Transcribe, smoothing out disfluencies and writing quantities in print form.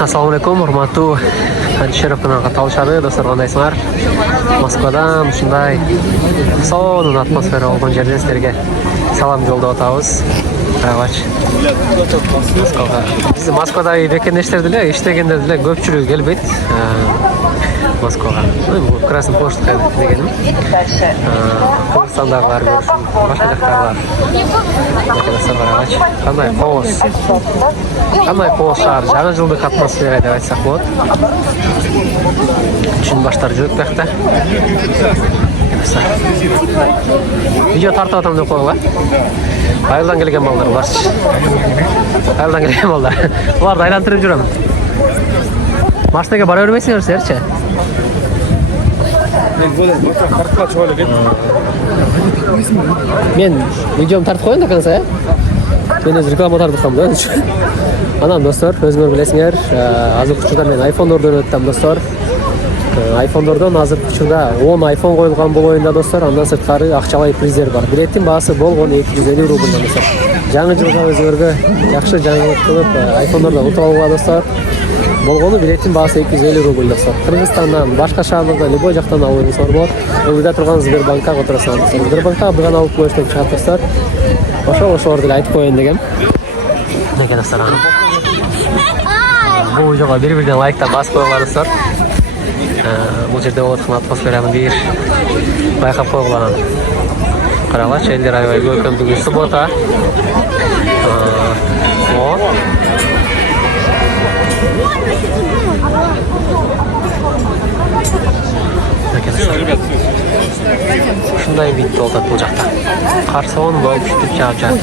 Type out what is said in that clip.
Assalomu alaykum, hurmatli Sherif kanaliga talashadi do'stlar, qandaysizlar? Moskvadan shunday so'nun atmosfera olgan yerdan sizlarga salom yo'llab o'tamiz. Qaravaч. Biz Moskvadagi bekenishlardilar, ishtaganlardilar, ko'pchilik kelmaydi. Moskvaga. Bu Krasnoy Pochta deganim. Qozog'istondagilar ko'rishim, boshqa yoqdagilar. Qaravaч. Qanday po'z shahar, жаңа жылдық атмосфера деп айтсақ болады. Үшін баштар жүріп бақта. Видео тартып атам деп қойға. Айылдан келген балдар баршы. Айылдан келген балдар. Оларды айландырып жүремін. Машинаға бара бермейсіңдер сіздерші? Мен видеом тартып қойын да қанса, я? Мен өз реклама тартып қойым. Анан достор, өзүңөр билесиңер, азыркы учурда мен iPhone'дордон өттүм достор. iPhone'дордон азыркы учурда 10 iPhone коюлган болоюнда достор, андан сырткары акчалай приздер бар. Билеттин баасы болгону 250 рубль достор. Жаңы жылга өзүңөргө жакшы жаңылык кылып, iPhone'дордон утуп алууга достор. Болгону билеттин баасы 250 рубль достор. Кыргызстандан, башка шаарлардан, любой жактан алууңуздар болот. Өзүдө турган Сбербанкка отурасыңар. Сбербанкка бирган алып коюштан чыгат достор. Ошолорду эле айтып коеюн дегем. Неге достор? Бұл жоға бір-бірден лайктан басып қойғылар достар. Бұл жерде болатын атмосфераны бір байқап қойғылар. Қарағаш, елдер айбай көркем бүгін суббота. Шындай бейт толтат бұл жақта. Қарсы оң болып күштіп жағып жағып.